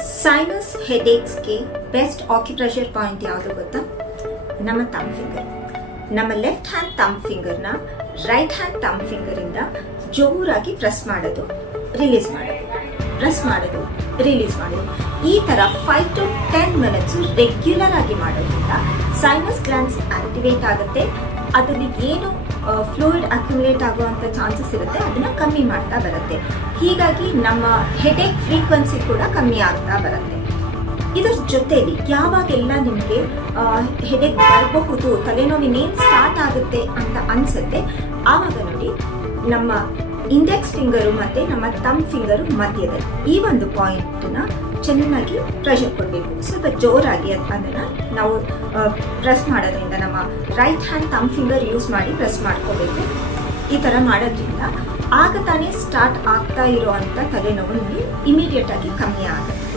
Sinus ಹೆಡೇಕ್ಸ್ಗೆ best acupressure point ಯಾವುದು ಗೊತ್ತಾ? ನಮ್ಮ ತಮ್ ಫಿಂಗರ್ ನಮ್ಮ ಲೆಫ್ಟ್ ಹ್ಯಾಂಡ್ ತಮ್ ಫಿಂಗರ್ನ ರೈಟ್ ಹ್ಯಾಂಡ್ ತಮ್ ಫಿಂಗರಿಂದ ಜೋರಾಗಿ ಪ್ರೆಸ್ ಮಾಡೋದು ರಿಲೀಸ್ ಮಾಡೋದು. ಪ್ರೆಸ್ ಮಾಡೋದು ರಿಲೀಸ್ ಮಾಡೋದು. ಈ ಥರ five to ten minutes regular ಆಗಿ ಮಾಡೋದ್ರಿಂದ ಸೈನಸ್ ಗ್ಲಾನ್ಸ್ ಆಕ್ಟಿವೇಟ್ ಆಗುತ್ತೆ. ಅದರಲ್ಲಿ ಏನು ಫ್ಲೂಯಿಡ್ ಅಕ್ಯುಮುಲೇಟ್ ಆಗುವಂಥ ಚಾನ್ಸಸ್ ಇರುತ್ತೆ, ಅದನ್ನು ಕಮ್ಮಿ ಮಾಡ್ತಾ ಬರುತ್ತೆ. ಹೀಗಾಗಿ ನಮ್ಮ ಹೆಡೇಕ್ ಫ್ರೀಕ್ವೆನ್ಸಿ ಕೂಡ ಕಮ್ಮಿ ಆಗ್ತಾ ಬರುತ್ತೆ. ಇದರ ಜೊತೆಯಲ್ಲಿ ಯಾವಾಗೆಲ್ಲ ನಿಮಗೆ ಹೆಡೇಕ್ ಬರಬಹುದು ತಲೆನೋವಿನೇನು ಸ್ಟಾರ್ಟ್ ಆಗುತ್ತೆ ಅಂತ ಅನಿಸುತ್ತೆ, ಆವಾಗ ನೋಡಿ ನಮ್ಮ ಇಂಡೆಕ್ಸ್ ಫಿಂಗರು ಮತ್ತು ನಮ್ಮ ತಮ್ ಫಿಂಗರು ಮಧ್ಯದಲ್ಲಿ ಈ ಒಂದು ಪಾಯಿಂಟ್ನ ಚೆನ್ನಾಗಿ ಪ್ರೆಷರ್ ಕೊಡಬೇಕು. ಸ್ವಲ್ಪ ಜೋರಾಗಿ ಅದ್- ಅದನ್ನ ನಾವು ಪ್ರೆಸ್ ಮಾಡೋದ್ರಿಂದ ನಮ್ಮ right hand thumb finger use ಮಾಡಿ ಪ್ರೆಸ್ ಮಾಡ್ಕೋಬೇಕು. ಈ ಥರ ಮಾಡೋದ್ರಿಂದ ಆಗ ತಾನೇ ಸ್ಟಾರ್ಟ್ ಆಗ್ತಾ ಇರುವಂಥ ತಲೆನೋವು ನಿಮಗೆ ಇಮಿಡಿಯೇಟಾಗಿ ಕಮ್ಮಿ ಆಗುತ್ತೆ.